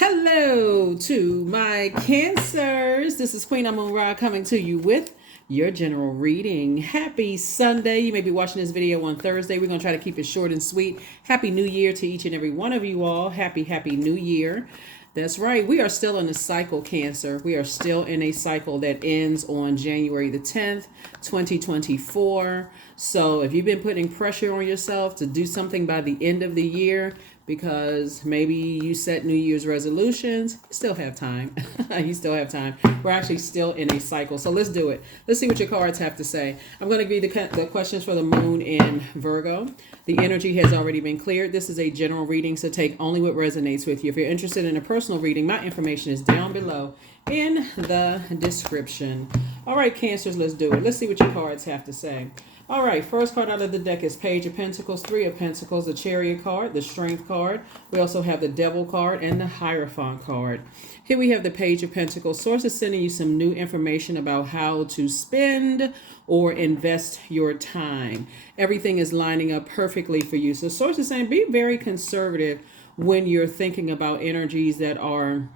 Hello to my Cancers. This is Queen Amun Ra coming to you with your general reading. Happy Sunday. You may be watching this video on Thursday. We're going to try to keep it short and sweet. Happy New Year to each and every one of you all. Happy New Year. That's right. We are still in a cycle, Cancer. We are still in a cycle that ends on January the 10th, 2024. So if you've been putting pressure on yourself to do something by the end of the year, because maybe you set New Year's resolutions, you still have time. You still have time. We're actually still in a cycle. So let's do it. Let's see what your cards have to say. I'm going to give you the questions for the moon in Virgo. The energy has already been cleared. This is a general reading, so take only what resonates with you. If you're interested in a personal reading, my information is down below in the description. All right, Cancers, let's do it. Let's see what your cards have to say. All right, first card out of the deck is Page of Pentacles, Three of Pentacles, the Chariot card, the Strength card. We also have the Devil card and the Hierophant card. Here we have the Page of Pentacles. Source is sending you some new information about how to spend or invest your time. Everything is lining up perfectly for you. So Source is saying be very conservative when you're thinking about energies that are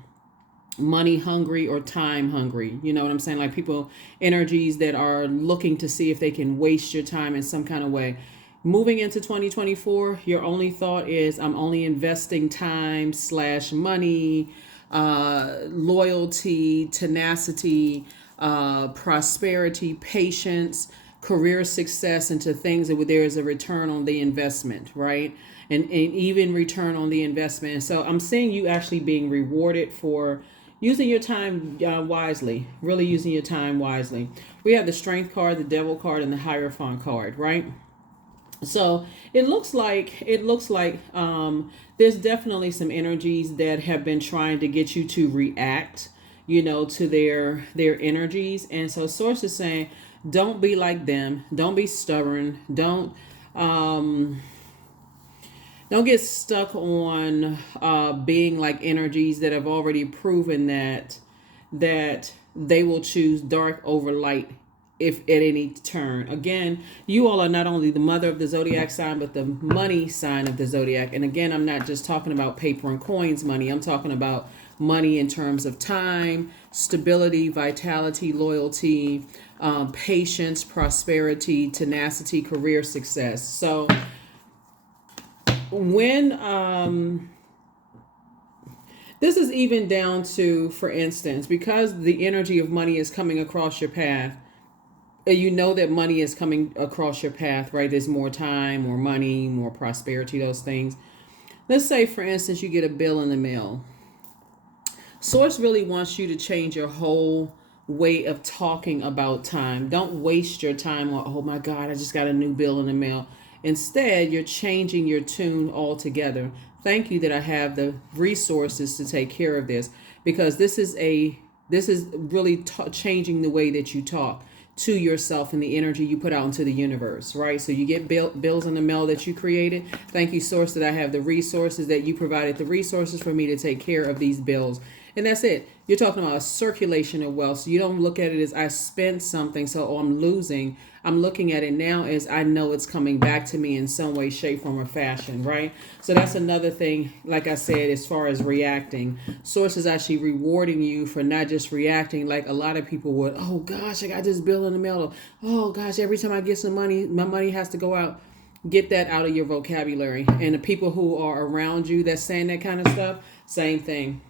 money hungry or time hungry. You know what I'm saying? Like people, energies that are looking to see if they can waste your time in some kind of way. Moving into 2024, your only thought is I'm only investing time / money, loyalty, tenacity, prosperity, patience, career success into things that there is a return on the investment, right? And even return on the investment. So I'm seeing you actually being rewarded for using your time wisely, really using your time wisely. We have the Strength card, the Devil card, and the Hierophant card, right? So it looks like there's definitely some energies that have been trying to get you to react, to their energies. And so Source is saying, don't be like them. Don't be stubborn. Don't get stuck on being like energies that have already proven that they will choose dark over light if at any turn. Again, you all are not only the mother of the Zodiac sign, but the money sign of the Zodiac. And again, I'm not just talking about paper and coins money. I'm talking about money in terms of time, stability, vitality, loyalty, patience, prosperity, tenacity, career success. So when this is even down to, for instance, because the energy of money is coming across your path, you know that money is coming across your path, right? There's more time, more money, more prosperity, those things. Let's say, for instance, you get a bill in the mail. Source really wants you to change your whole way of talking about time. Don't waste your time on, oh my God, I just got a new bill in the mail. Instead, you're changing your tune altogether. Thank you that I have the resources to take care of this, because this is really changing the way that you talk to yourself and the energy you put out into the universe, right? So you get bills in the mail that you created. Thank you, Source, that I have the resources, that you provided the resources for me to take care of these bills. And that's it. You're talking about a circulation of wealth. So you don't look at it as I spent something, so I'm losing. I'm looking at it now as I know it's coming back to me in some way, shape, form, or fashion, right? So that's another thing, like I said, as far as reacting. Source is actually rewarding you for not just reacting like a lot of people would. Oh, gosh, I got this bill in the mail. Oh, gosh, every time I get some money, my money has to go out. Get that out of your vocabulary. And the people who are around you that's saying that kind of stuff, same thing.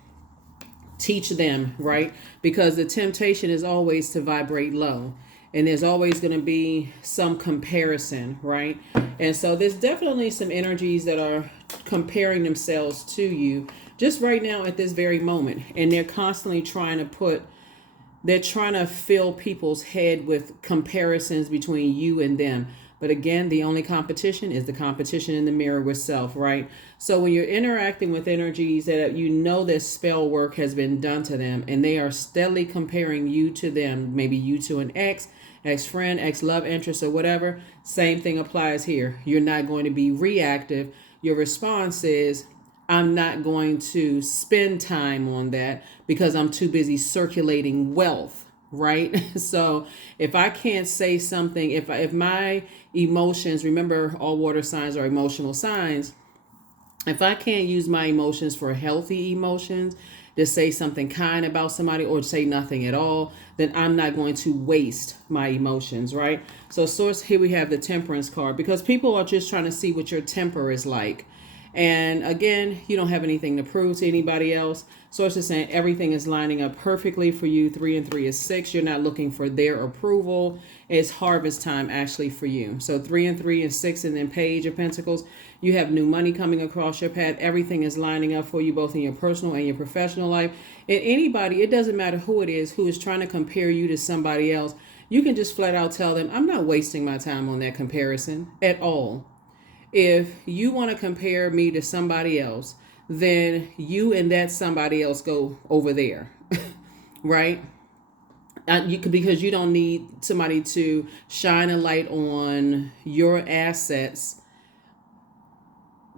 Teach them, right? Because the temptation is always to vibrate low. And there's always going to be some comparison, right? And so there's definitely some energies that are comparing themselves to you just right now at this very moment. And they're constantly trying to fill people's head with comparisons between you and them. But again, the only competition is the competition in the mirror with self, right? So when you're interacting with energies that you know that spell work has been done to them, and they are steadily comparing you to them, maybe you to an ex-friend, ex-love interest, or whatever, same thing applies here. You're not going to be reactive. Your response is, I'm not going to spend time on that because I'm too busy circulating wealth, right? So if I can't say something, if my emotions, remember all water signs are emotional signs, If I can't use my emotions for healthy emotions, to say something kind about somebody or say nothing at all, then I'm not going to waste my emotions, right? So, source, here we have the temperance card because people are just trying to see what your temper is like. And again, you don't have anything to prove to anybody else. Source is saying everything is lining up perfectly for you. 3 and 3 is 6. You're not looking for their approval. It's harvest time actually for you. So 3 and 3 and 6, and then Page of Pentacles. You have new money coming across your path. Everything is lining up for you, both in your personal and your professional life. And anybody, it doesn't matter who it is, who is trying to compare you to somebody else, you can just flat out tell them, I'm not wasting my time on that comparison at all. If you want to compare me to somebody else, then you and that somebody else go over there, right? Because you don't need somebody to shine a light on your assets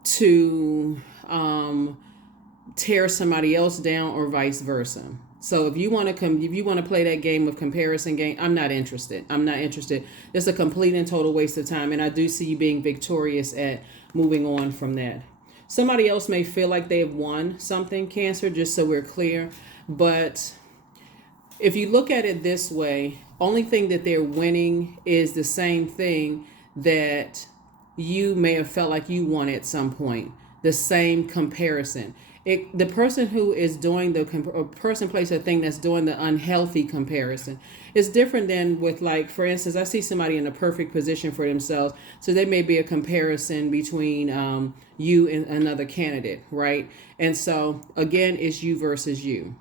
to tear somebody else down or vice versa. So if you want to play that game of comparison game, I'm not interested. It's a complete and total waste of time. And I do see you being victorious at moving on from that. Somebody else may feel like they've won something, Cancer, just so we're clear. But if you look at it this way, only thing that they're winning is the same thing that you may have felt like you won at some point. The same comparison. The person who is doing the person, place, or thing that's doing the unhealthy comparison is different than with, like, for instance, I see somebody in a perfect position for themselves. So there may be a comparison between you and another candidate, right? And so again, it's you versus you.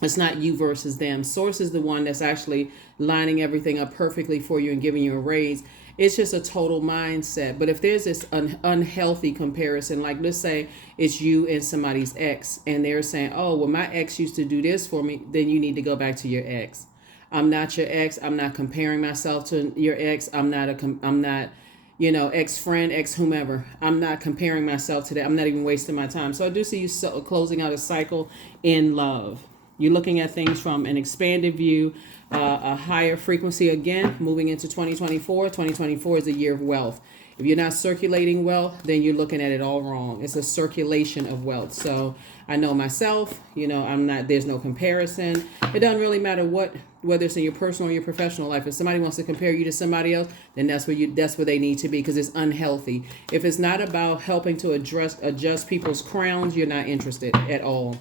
It's not you versus them. Source is the one that's actually lining everything up perfectly for you and giving you a raise. It's just a total mindset. But if there's this unhealthy comparison, like let's say it's you and somebody's ex, and they're saying, oh, well, my ex used to do this for me, then you need to go back to your ex. I'm not your ex. I'm not comparing myself to your ex. I'm not, ex-friend, ex-whomever. I'm not comparing myself to that. I'm not even wasting my time. So I do see you closing out a cycle in love. You're looking at things from an expanded view, a higher frequency. Again, moving into 2024. 2024 is a year of wealth. If you're not circulating wealth, then you're looking at it all wrong. It's a circulation of wealth. So I know myself, there's no comparison. It doesn't really matter whether it's in your personal or your professional life. If somebody wants to compare you to somebody else, then that's where they need to be, because it's unhealthy. If it's not about helping to adjust people's crowns, you're not interested at all.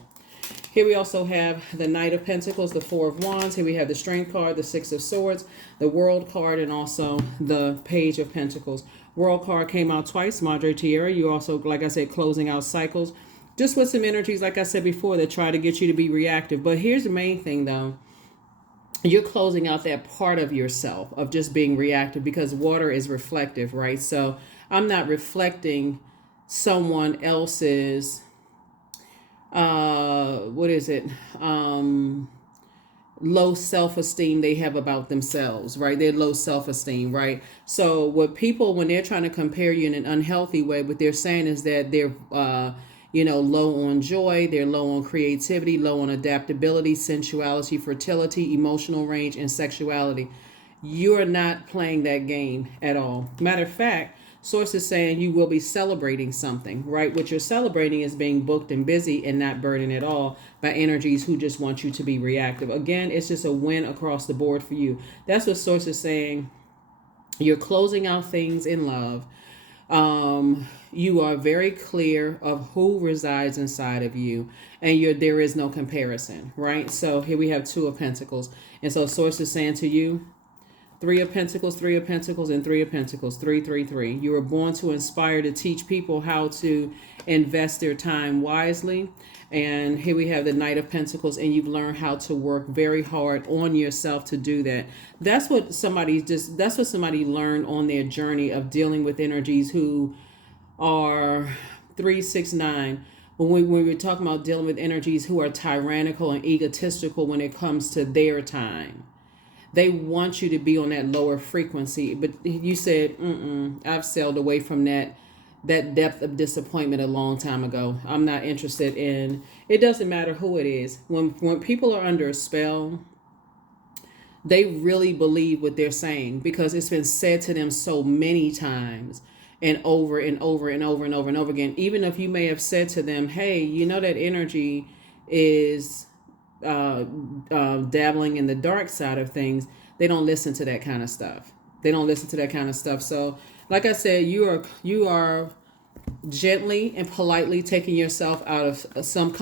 Here we also have the Knight of Pentacles, the Four of Wands. Here we have the Strength card, the Six of Swords, the World card, and also the Page of Pentacles. World card came out twice, Madre Tierra. You also, like I said, closing out cycles. Just with some energies, like I said before, that try to get you to be reactive. But here's the main thing, though. You're closing out that part of yourself of just being reactive, because water is reflective, right? So I'm not reflecting someone else's low self-esteem they have about themselves, right? They're low self-esteem, right? So what people, when they're trying to compare you in an unhealthy way, what they're saying is that they're low on joy, they're low on creativity, low on adaptability, sensuality, fertility, emotional range, and sexuality. You're not playing that game at all. Matter of fact, Source is saying you will be celebrating something, right? What you're celebrating is being booked and busy and not burdened at all by energies who just want you to be reactive. Again, it's just a win across the board for you. That's what Source is saying. You're closing out things in love. You are very clear of who resides inside of you, and there is no comparison, right? So here we have Two of Pentacles. And so Source is saying to you, Three of Pentacles, Three of Pentacles, and Three of Pentacles, 333. You were born to inspire, to teach people how to invest their time wisely. And here we have the Knight of Pentacles, and you've learned how to work very hard on yourself to do that. That's what somebody learned on their journey of dealing with energies who are 3, 6, 9. When we were talking about dealing with energies who are tyrannical and egotistical when it comes to their time. They want you to be on that lower frequency. But you said, I've sailed away from that depth of disappointment a long time ago. I'm not interested in, it doesn't matter who it is. When people are under a spell, they really believe what they're saying, because it's been said to them so many times. and over and over and over and over and over again. Even if you may have said to them, hey, you know that energy is dabbling in the dark side of things, they don't listen to that kind of stuff. They don't listen to that kind of stuff. So, like I said, you are gently and politely taking yourself out of some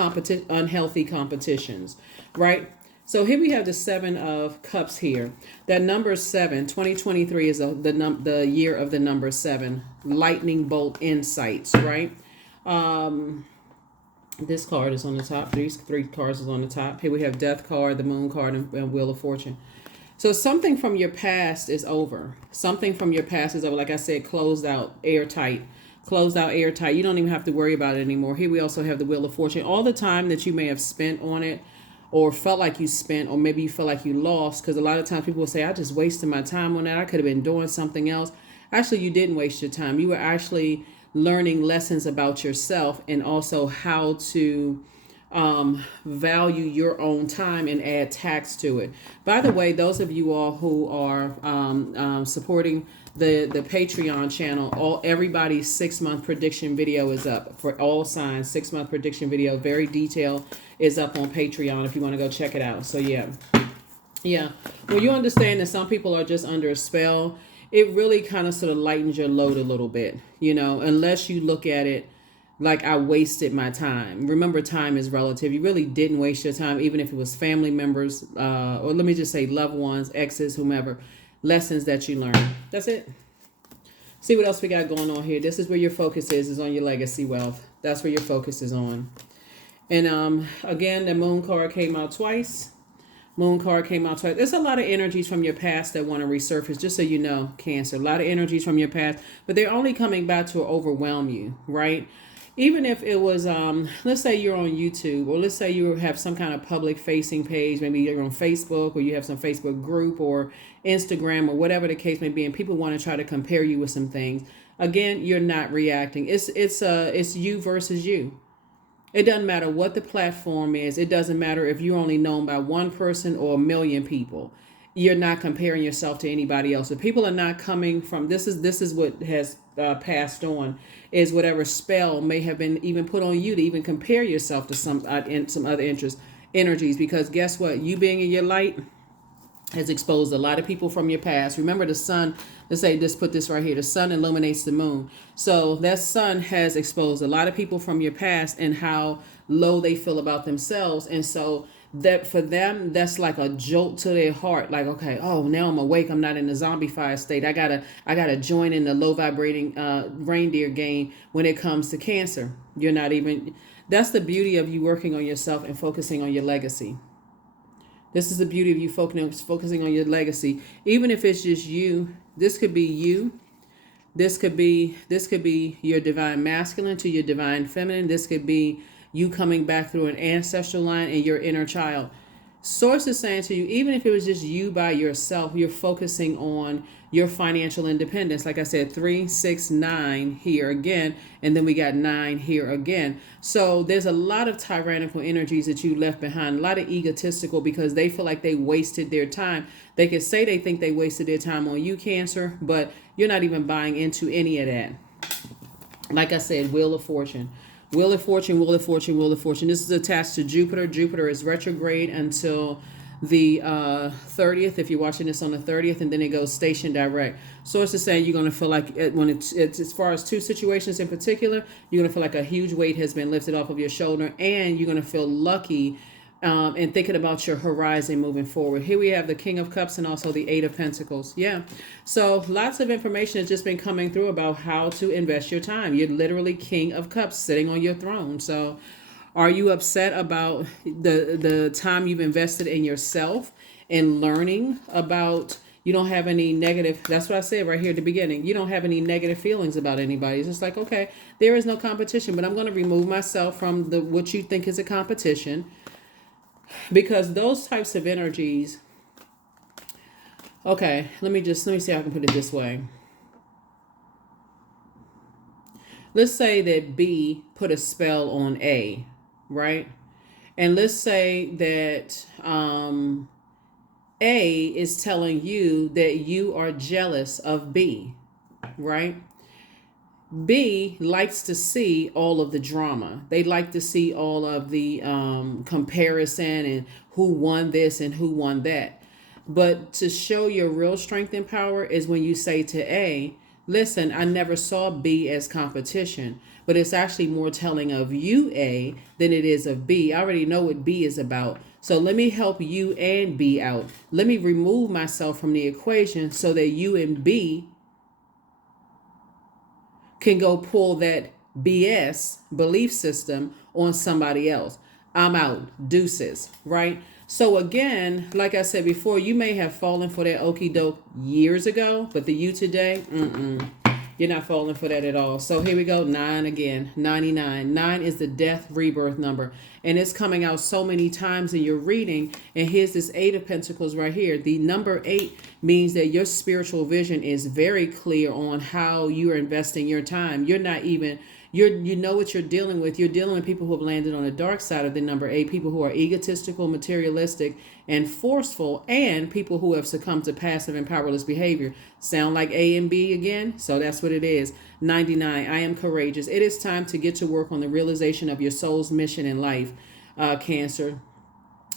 unhealthy competitions, right? So here we have the Seven of Cups here. That number seven, 2023 is the year of the number seven, lightning bolt insights, right? This card is on the top. These three cards is on the top. Here we have Death card, the Moon card, and Wheel of Fortune. So something from your past is over. Something from your past is over. Like I said, closed out, airtight. Closed out, airtight. You don't even have to worry about it anymore. Here we also have the Wheel of Fortune. All the time that you may have spent on it, or felt like you spent, or maybe you felt like you lost, because a lot of times people will say, I just wasted my time on that. I could have been doing something else. Actually, you didn't waste your time. You were actually learning lessons about yourself, and also how to value your own time and add tax to it. By the way, those of you all who are supporting the Patreon channel, everybody's 6-month prediction video is up for all signs. 6-month prediction video, very detailed, is up on Patreon if you want to go check it out. So yeah. When you understand that some people are just under a spell, it really kind of sort of lightens your load a little bit, unless you look at it like I wasted my time. Remember, time is relative. You really didn't waste your time, even if it was family members, or let me just say loved ones, exes, whomever, lessons that you learned. That's it. See what else we got going on here. This is where your focus is on your legacy wealth. That's where your focus is on. And again, the Moon card came out twice. There's a lot of energies from your past that want to resurface, just so you know, Cancer. A lot of energies from your past, but they're only coming back to overwhelm you, right? Even if it was, let's say you're on YouTube, or let's say you have some kind of public facing page, maybe you're on Facebook, or you have some Facebook group or Instagram, or whatever the case may be, and people want to try to compare you with some things. Again, you're not reacting. It's you versus you. It doesn't matter what the platform is. It doesn't matter if you're only known by one person or a million people. You're not comparing yourself to anybody else. If people are not coming from, this is what has passed on, is whatever spell may have been even put on you to even compare yourself to some other energies. Because guess what? You being in your light has exposed a lot of people from your past. Remember, the sun, let's put this right here. The sun illuminates the moon. So that sun has exposed a lot of people from your past and how low they feel about themselves. And so that for them, that's like a jolt to their heart. Like, okay, oh, now I'm awake. I'm not in a zombified state. I gotta join in the low vibrating reindeer game when it comes to Cancer. You're not even, that's the beauty of you working on yourself and focusing on your legacy. This is the beauty of you focusing on your legacy. Even if it's just you, this could be you. This could be your divine masculine to your divine feminine. This could be you coming back through an ancestral line and your inner child. Source is saying to you, even if it was just you by yourself, you're focusing on your financial independence. Like I said, 3, 6, 9 here again, and then we got 9 here again. So there's a lot of tyrannical energies that you left behind, a lot of egotistical, because they feel like they wasted their time. They can say they think they wasted their time on you, Cancer, but you're not even buying into any of that. Like I said, Wheel of Fortune. Wheel of Fortune, Wheel of Fortune, Wheel of Fortune. This is attached to Jupiter. Jupiter is retrograde until the 30th, if you're watching this on the 30th, and then it goes station direct. Source is saying you're going to feel like, when it's as far as two situations in particular, you're going to feel like a huge weight has been lifted off of your shoulder, and you're going to feel lucky and thinking about your horizon moving forward. Here we have the King of Cups and also the Eight of Pentacles. Yeah. So lots of information has just been coming through about how to invest your time. You're literally King of Cups sitting on your throne. So are you upset about the time you've invested in yourself and learning about, you don't have any negative, that's what I said right here at the beginning. You don't have any negative feelings about anybody. It's just like, okay, there is no competition, but I'm going to remove myself from what you think is a competition. Because those types of energies, okay, let me see how I can put it this way. Let's say that B put a spell on A, right? And let's say that A is telling you that you are jealous of B, right? B likes to see all of the drama. They like to see all of the comparison and who won this and who won that. But to show your real strength and power is when you say to A, listen, I never saw B as competition, but it's actually more telling of you, A, than it is of B. I already know what B is about. So let me help you and B out. Let me remove myself from the equation so that you and B can go pull that BS belief system on somebody else. I'm out. Deuces, right? So again, like I said before, you may have fallen for that okie doke years ago, but the you today, you're not falling for that at all. So here we go, 9 again, 99. 9 is the death rebirth number, and it's coming out so many times in your reading. And here's this 8 of Pentacles right here. The number 8 means that your spiritual vision is very clear on how you are investing your time. You're not even, you know what you're dealing with. You're dealing with people who have landed on the dark side of the number 8, people who are egotistical, materialistic, and forceful, and people who have succumbed to passive and powerless behavior. Sound like A and B again? So that's what it is. 99, I am courageous. It is time to get to work on the realization of your soul's mission in life, Cancer.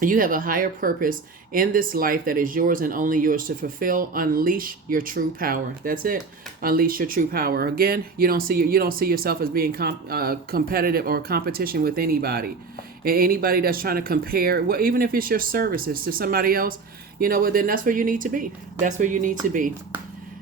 You have a higher purpose in this life that is yours and only yours to fulfill. Unleash your true power. That's it. Unleash your true power. Again, you don't see yourself as being competitive or competition with anybody. And anybody that's trying to compare, well, even if it's your services to somebody else, you know what? Then that's where you need to be. That's where you need to be.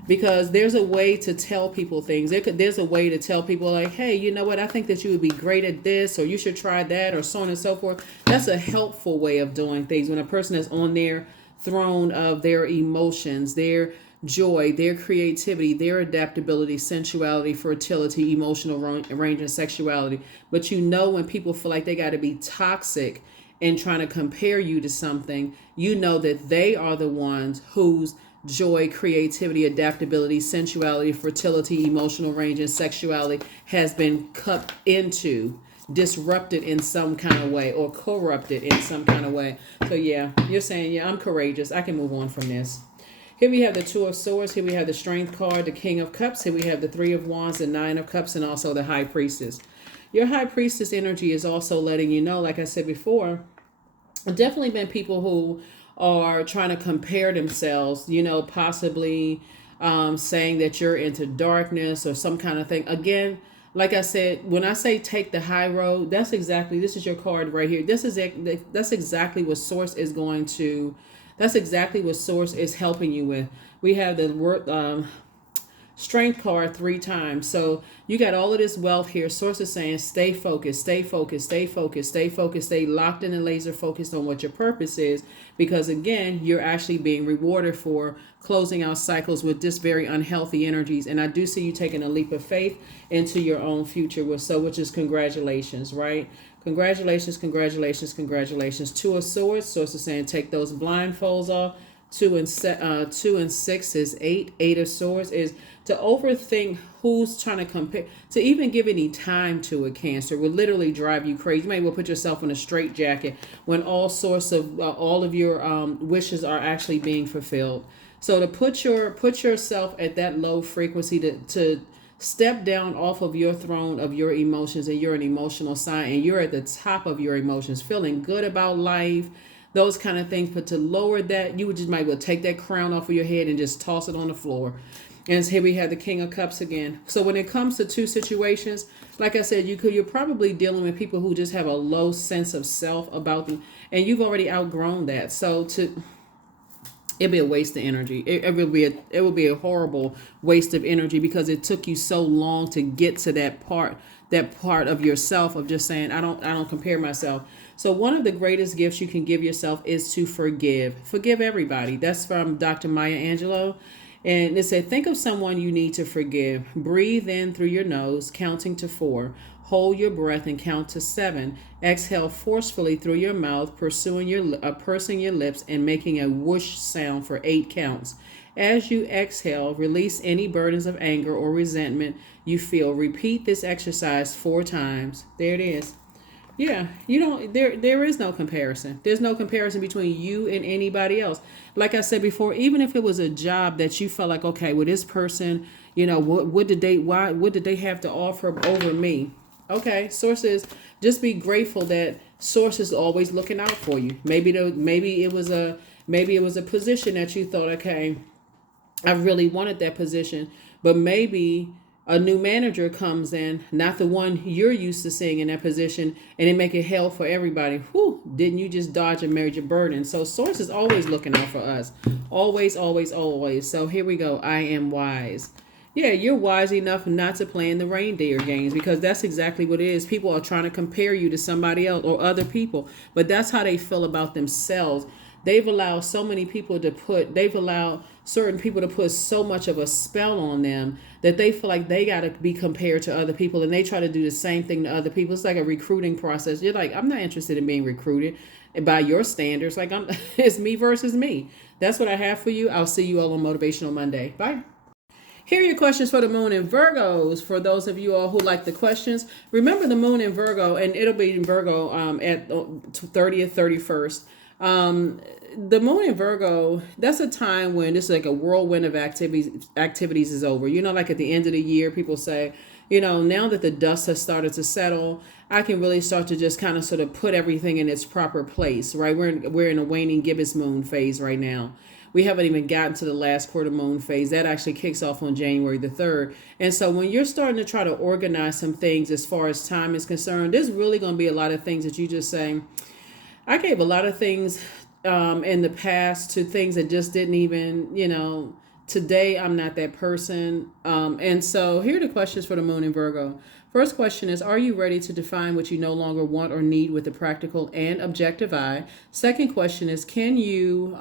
Because there's a way to tell people things. There's a way to tell people like, hey, you know what? I think that you would be great at this, or you should try that, or so on and so forth. That's a helpful way of doing things. When a person is on their throne of their emotions, their joy, their creativity, their adaptability, sensuality, fertility, emotional range, and sexuality. But you know, when people feel like they got to be toxic and trying to compare you to something, you know that they are the ones whose joy, creativity, adaptability, sensuality, fertility, emotional range, and sexuality has been cut into, disrupted in some kind of way, or corrupted in some kind of way. So yeah, you're saying, yeah, I'm courageous. I can move on from this. Here we have the 2 of Swords. Here we have the Strength card, the King of Cups. Here we have the 3 of Wands, the 9 of Cups, and also the High Priestess. Your High Priestess energy is also letting you know, like I said before, definitely been people who are trying to compare themselves, you know, possibly saying that you're into darkness or some kind of thing. Again, like I said, when I say take the high road, this is your card right here. That's exactly what Source is going to, that's exactly what Source is helping you with. We have the word Strength card 3 times. So you got all of this wealth here. Source is saying stay focused, stay focused, stay focused, stay focused, stay locked in and laser focused on what your purpose is. Because again, you're actually being rewarded for closing out cycles with this very unhealthy energies. And I do see you taking a leap of faith into your own future, which is congratulations, right? Congratulations, congratulations, congratulations. 2 of Swords. Source is saying take those blindfolds off. 2 and 6 is 8. 8 of Swords is to overthink who's trying to compare. To even give any time to a Cancer would literally drive you crazy. You may well put yourself in a straitjacket when all of your wishes are actually being fulfilled. So to put yourself at that low frequency, to step down off of your throne of your emotions, and you're an emotional sign, and you're at the top of your emotions, feeling good about life, those kind of things. But to lower that, you would just might well take that crown off of your head and just toss it on the floor. And here we have the King of Cups again. So when it comes to 2 situations, like I said, you're probably dealing with people who just have a low sense of self about them, and you've already outgrown that. So it'd be a waste of energy. It will be a horrible waste of energy, because it took you so long to get to that part of yourself of just saying, I don't compare myself. So one of the greatest gifts you can give yourself is to forgive. Forgive everybody. That's from Dr. Maya Angelou. And it said, think of someone you need to forgive. Breathe in through your nose, counting to 4. Hold your breath and count to 7. Exhale forcefully through your mouth, pursing your lips and making a whoosh sound for 8 counts. As you exhale, release any burdens of anger or resentment you feel. Repeat this exercise 4 times. There it is. Yeah, there is no comparison. There's no comparison between you and anybody else. Like I said before, even if it was a job that you felt like, okay, well, this person, what did they have to offer over me? Okay, sources, just be grateful that source is always looking out for you. Maybe it was a position that you thought, okay, I really wanted that position, but maybe a new manager comes in, not the one you're used to seeing in that position, and they make it hell for everybody. Whew, didn't you just dodge a major burden? So source is always looking out for us. Always, always, always. So here we go. I am wise. Yeah, you're wise enough not to play in the reindeer games, because that's exactly what it is. People are trying to compare you to somebody else or other people, but that's how they feel about themselves. They've allowed certain people to put so much of a spell on them that they feel like they got to be compared to other people, and they try to do the same thing to other people. It's like a recruiting process. You're like, I'm not interested in being recruited by your standards. Like, it's me versus me. That's what I have for you. I'll see you all on Motivational Monday. Bye. Here are your questions for the moon in Virgos. For those of you all who like the questions, remember the moon in Virgo, and it'll be in Virgo at 30th, 31st. The moon in Virgo, that's a time when it's like a whirlwind of activities is over. Like at the end of the year, people say, now that the dust has started to settle, I can really start to just kind of sort of put everything in its proper place, right? We're in a waning gibbous moon phase right now. We haven't even gotten to the last quarter moon phase. That actually kicks off on January the 3rd. And so when you're starting to try to organize some things as far as time is concerned, there's really going to be a lot of things that you just say, I gave a lot of things in the past to things that just didn't even, today I'm not that person. And so here are the questions for the moon in Virgo. First question is, are you ready to define what you no longer want or need with a practical and objective eye? Second question is, can you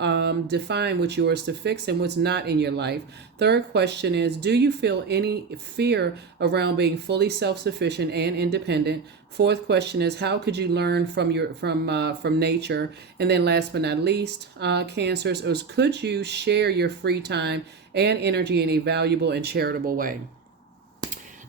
define what's yours to fix and what's not in your life? Third question is, do you feel any fear around being fully self-sufficient and independent? Fourth question is, how could you learn from nature? And then last but not least, Cancers, is could you share your free time and energy in a valuable and charitable way?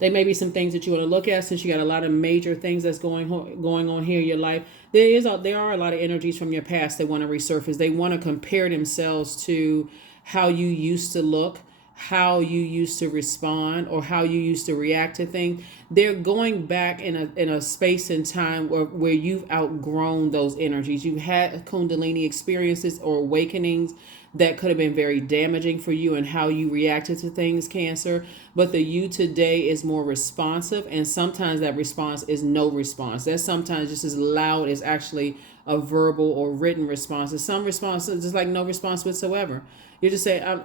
There may be some things that you want to look at, since you got a lot of major things that's going on here in your life. There are a lot of energies from your past that want to resurface. They want to compare themselves to how you used to look, how you used to respond, or how you used to react to things. They're going back in a space and time where you've outgrown those energies. You've had Kundalini experiences or awakenings that could have been very damaging for you and how you reacted to things, Cancer. But the you today is more responsive, and sometimes that response is no response. That's sometimes just as loud as actually a verbal or written response. And some responses just like no response whatsoever. You just say, and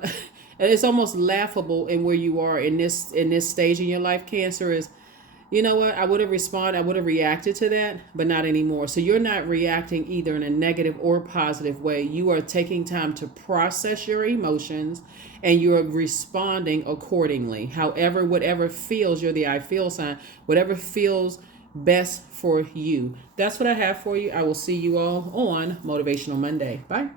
it's almost laughable in where you are in this stage in your life, Cancer, is, you know what, I would have reacted to that, but not anymore. So you're not reacting either in a negative or positive way. You are taking time to process your emotions, and you're responding accordingly. However, whatever feels, you're the I feel sign, whatever feels best for you. That's what I have for you. I will see you all on Motivational Monday. Bye.